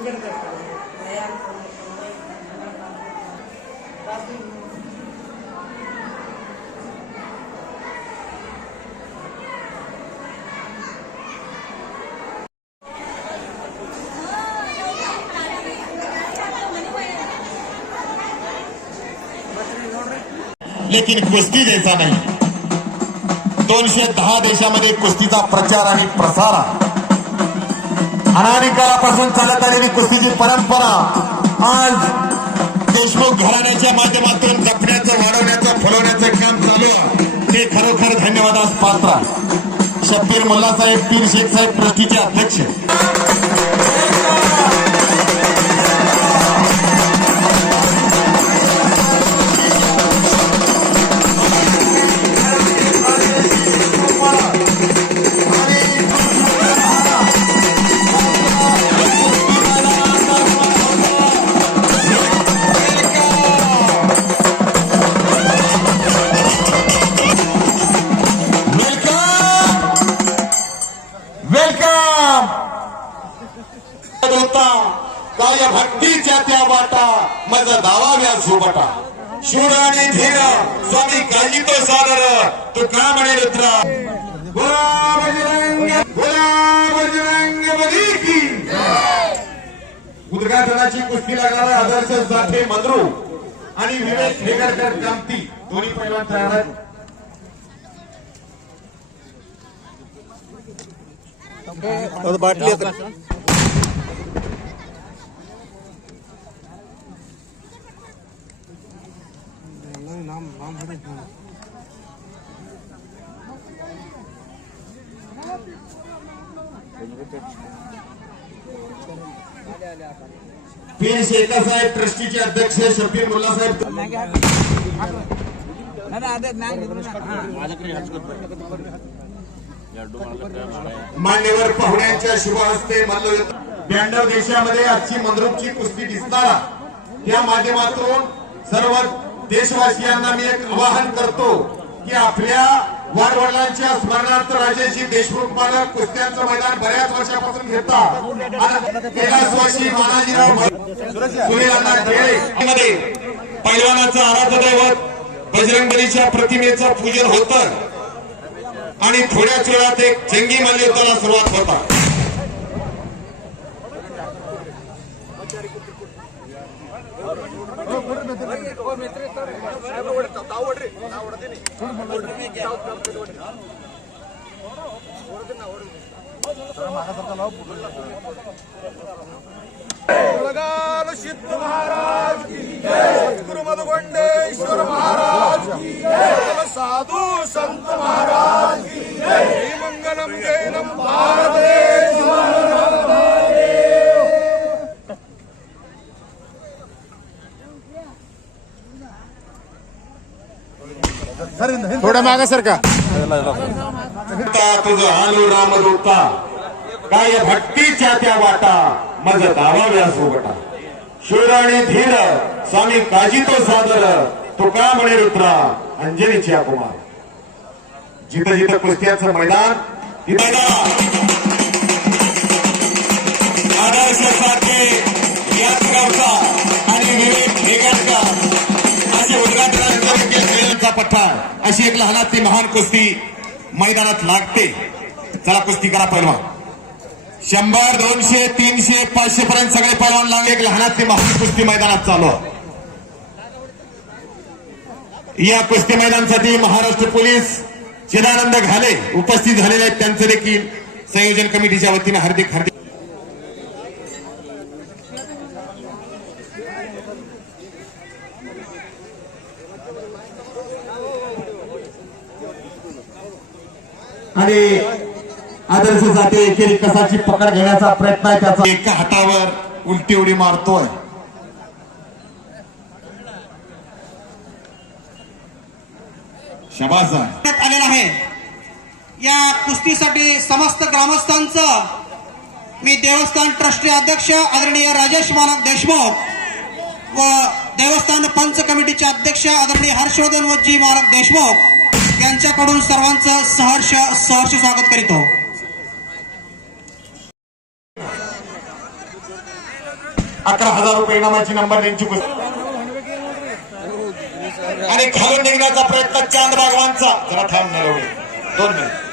लेकिन कुस्ती द्यायचा नाही। 210 देशामध्ये कुस्तीचा प्रचार आणि प्रसार, अनादी काळापासून चालत आलेली कुस्तीची परंपरा आज देशमुख घराण्याच्या माध्यमातून जपण्याचं, वाढवण्याचं, फुलवण्याचं काम चालू आहे। ते खरोखर धन्यवादास पात्र आहे। शब्बीर मुल्ला साहेब, पीर शेख साहेब ट्रस्टीचे अध्यक्ष, कार्य भक्तीच्या त्या वाटा मज दावाव्या सोबटा, शूर आणि धीर स्वामी काळजी तो सादर, तो का म्हणे रुद्रा, बोला बजरंग बली की। उद्घाटनाची कुस्ती लागणारा आदर्श साठे मंद्रू आणि विवेक हेगरकर कामती दोन्ही पैलवान तयार आहेत। बाटली पीर शेख साहेब ट्रस्टीचे अध्यक्ष शब्बीर मुल्ला साहेब, मान्यवर पाहुण्यांच्या शुभ हस्ते मल्लयुद्ध 92 देशामध्ये आजची मंद्रुपची कुस्ती दिसताना त्या माध्यमातून सर्व देशवासियांना मी एक आवाहन करतो की आपल्या वाडवडिलांच्या स्मरणार्थ राजेशजी देशमुख मालक कुस्त्यांचं मैदान बऱ्याच वर्षापासून घेतात। कैलासवासी मानाजीराव सुनीलांना मध्ये पैलवानाचं आराध्य दैवत बजरंगबलीच्या प्रतिमेचं पूजन होतं आणि थोड्याच वेळात एक जंगी मल्लयुद्धाला सुरुवात होता। सिद्ध महाराज की जय, गुरु मधुगंडेश्वर महाराज की जय, साधु संत महाराज की जय, मंगलम जैनम भारत देश थोडं मागा सरका। तुझं आलो रामदूता काय भक्तीच्या त्या वाटा मज दावाव्या सोबटा, शूर आणि धीर स्वामी काजी तो सादर, तो का म्हणे रुद्रा अंजनीच्या कुमार। जिथं जिथं कुस्त्याचं मैदान आदर्श सारखे याच गावचा आणि विवेक हेगरकर असे उद्घाटनाचा पठ्ठा, अशी एक लहानातली महान कुस्ती मैदानात लागते। चला कुस्ती करा पैलवान। 100, 200, 300, 500 पर्यंत सगळे पैलवान लागले। एक लहानातली महान कुस्ती मैदानात चालू आहे। या कुस्ती मैदानासाठी महाराष्ट्र पोलीस चिदानंद घाले उपस्थित झालेले आहेत, त्यांचे देखील संयोजन कमिटीच्या वतीने हार्दिक हार्दिक आणि आदर्श जाते एकेरी कसाची पकड घेण्याचा प्रयत्न आहे त्याचा। एका हातावर उलटी उडी मारतोय। शाबास आलेला आहे। या कुस्तीसाठी समस्त ग्रामस्थांचं मी देवस्थान ट्रस्टी अध्यक्ष आदरणीय राजेश मालक देशमुख व देवस्थान पंच कमिटीचे अध्यक्ष आदरणीय हर्षवर्धन वज्जी मालक देशमुख यांच्याकडून सर्वांचं सहर्ष स्वागत करीतो। 11,000 रुपये इनामाची नंबर त्यांची कुस्ती आणि खालून निघण्याचा प्रयत्न चांद बागवानचा. जरा थांब नरवडे 2 मिनिट.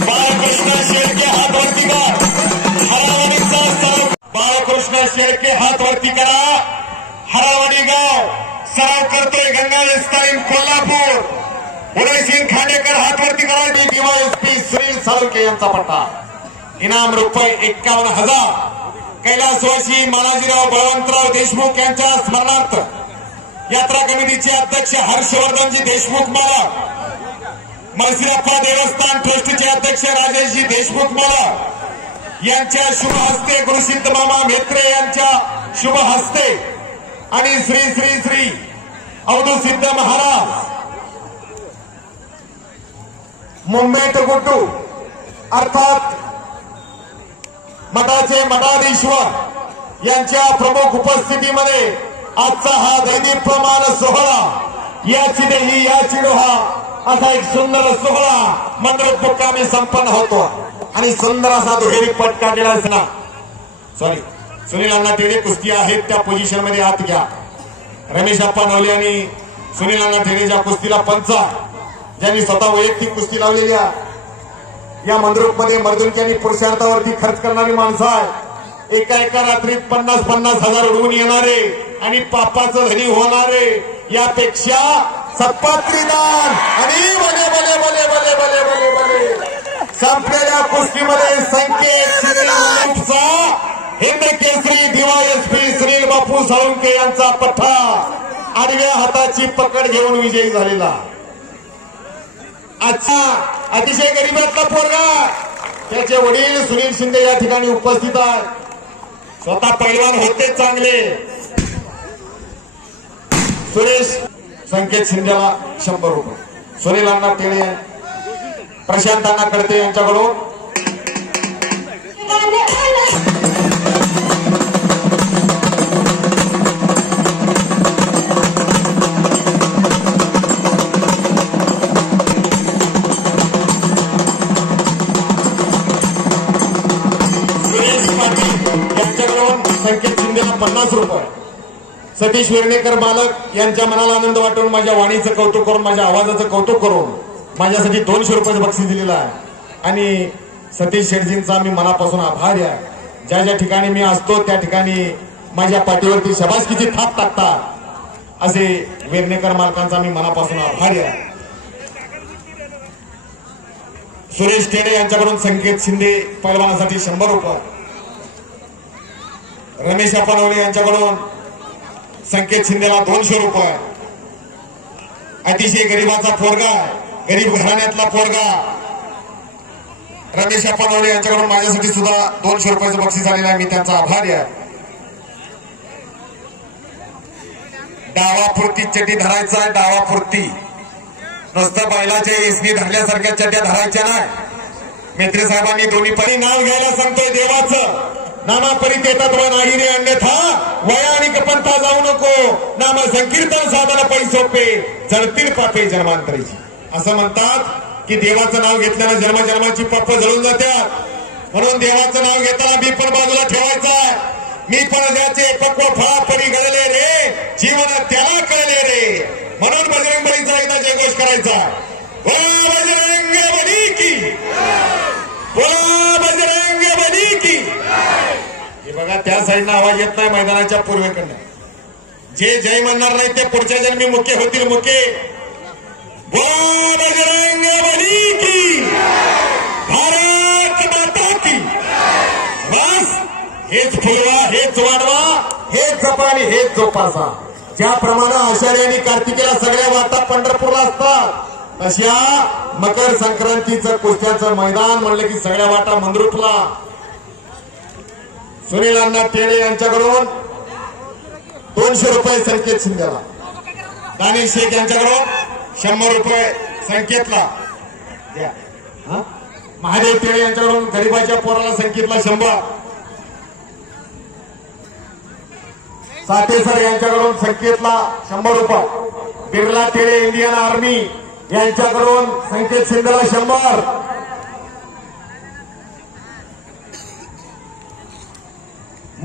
बाळकृष्ण शेळके हात वरती कर. हरावणीचा सराव. बाळकृष्ण शेळके हात वरती करा. हरावणी गाव सराव करतोय गंगावेस ताईम कोल्हापूर. उदयसिंग खांडेकर हात वरती करा. डीवायएसपी सुनील साळुंके यांचा पट्टा. इनाम रुपये 51,000. कैलासवासी मानाजीराव बळवंतराव देशमुख यांच्या स्मरणार्थ यात्रा कमिटीचे अध्यक्ष हर्षवर्धनजी देशमुख मालक, मळशिरप्पा देवस्थान ट्रस्टचे अध्यक्ष राजेशजी देशमुख मालक यांच्या शुभ हस्ते गुरुसिद्ध मामा म्हेत्रे यांच्या शुभ हस्ते आणि श्री श्री श्री अवधूत महाराज मुंबई गुड्डू अर्थात मठाचे मठाधीश्वर यांच्या प्रमुख उपस्थितीमध्ये आजचा हा दैदीप्यमान सोहळा याची देही याची डोहा असा एक सुंदर सोहळा मंडप मुक्कामी संपन्न होतो आणि सुंदर असा दुहेरी पट काढलेला असणार. सॉरी सुनील अण्णा टेडे कुस्ती आहेत त्या पोझिशन मध्ये आत घ्या. रमेश अप्पा नवले आणि सुनील अण्णा टेडेच्या कुस्तीला पंचा ज्यांनी स्वतः वैयक्तिक कुस्ती लावलेली आहे. या मंद्रुपमध्ये मर्दुंकी आणि पुरुषार्थावरती खर्च करणारी माणसं आहे. एका रात्रीत 50,000 उडवून येणारे आणि पापाचं धनी होणारे यापेक्षा सत्पात्रीदान आणि भले भले भले भले भले भले भले संपलेल्या कुस्तीमध्ये संकेत शिंदेचा हिंद केसरी डीवायएसपी सुनील बापू साळुंके यांचा पठ्ठा आडव्या हाताची पकड घेऊन विजयी झालेला. अच्छा अतिशय गरीबातला पोरगा त्याचे वडील सुनील शिंदे या ठिकाणी उपस्थित आहे. स्वतः पैलवान होते चांगले. सुरेश संकेत शिंदेला 100 रुपये. सुनील अण्णा टेळे प्रशांत अण्णा कडते यांच्याकडून संकेत शिंदेला 50 रुपये. सतीश वेर्णेकर मालक यांच्या मनाला आनंद वाटून माझ्या वाणीचं कौतुक करून माझ्या आवाजाचं कौतुक करून माझ्यासाठी 200 रुपयाचं बक्षीस दिलेलं आहे. आणि सतीश शेठजींचा मी मनापासून आभारी आहे. ज्या ज्या ठिकाणी मी असतो त्या ठिकाणी माझ्या पाठीवरती शबासकीची थाप टाकतात असे वेर्णेकर मालकांचा मी मनापासून आभारी आहे. सुरेश टेडे यांच्याकडून संकेत शिंदे पैलवानासाठी 100 रुपये. रमेश अप्पानवले यांच्याकडून संकेत शिंदेला 200 रुपये. अतिशय गरीबाचा पोरगा गरीब घराण्यातला पोरगा रमेश अप्पानवले यांच्याकडून माझ्यासाठी सुद्धा 200 रुपयाचं बक्षीस आलेलं आहे. मी त्यांचा आभारी आहे. डावापुरती चटी धरायचा आहे. डावापुरती नुसतं बैलाच्या एसनी धरल्यासारख्या चट्या धरायच्या नाही. मेत्रे साहेबांनी दोन्ही परी नाव घ्यायला सांगतोय देवाचं. नामा परितेतत्व नाही रे अन्यथा वया आणि कपंथा जाऊ नको. नाम संकीर्तन साधन पैसोपे जळतील पापे जन्मांतरीची. असं म्हणतात की देवाचं नाव घेतल्यानं जन्मजन्माची पाप जळून जातात. म्हणून देवाचं नाव घेताना मी पण बाजूला ठेवायचा. मी पण ज्याचे पक्व फळा परी घडले रे जीवन त्याला कळले रे. म्हणून बजरंग बलीचा एकदा जयघोष करायचा. बोला बजरंग बली की, बोला बजरंग बली की. हे बघा त्या साईडनं आवाज येत नाही मैदानाच्या पूर्वेकडनं. जे जय म्हणणार नाही ते पुढच्या जन्मी मुके होतील मुके. बोला बजरंग बली की, भारत माता की. बस हेच फुलवा हेच वाढवा हेच जपा आणि हेच जोपासा. ज्याप्रमाणे आषाढी आणि कार्तिकेला सगळ्या वाटा पंढरपूरला असतात तशा मकर संक्रांतीचं कुस्त्याचं मैदान म्हणलं की सगळ्या वाटा मंद्रुपला. सुनील अण्णा टेळे यांच्याकडून 200 रुपये संकेत शिंदेला. दानिश शेख यांच्याकडून 100 रुपये संकेतला द्या. महादेव टेळे यांच्याकडून गरीबाच्या पोराला संकेतला 100. साठे सर यांच्याकडून संकेतला 100 रुपये. बिर्ला टेळे इंडियन आर्मी यांच्याकडून संकेत शिंदेला 100.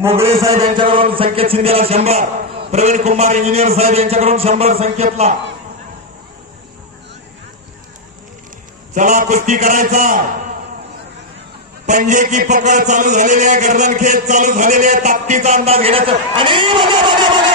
मोगळे साहेब यांच्याकडून संकेत शिंदेला 100, प्रवीण कुमार इंजिनियर साहेब यांच्याकडून 100 संकेतला. चला कुस्ती करायचा. पंजे की पकड चालू झालेली आहे, गर्दनखेच चालू झालेली आहे. ताकदीचा अंदाज घेण्याचा आणि बघा बघा बघा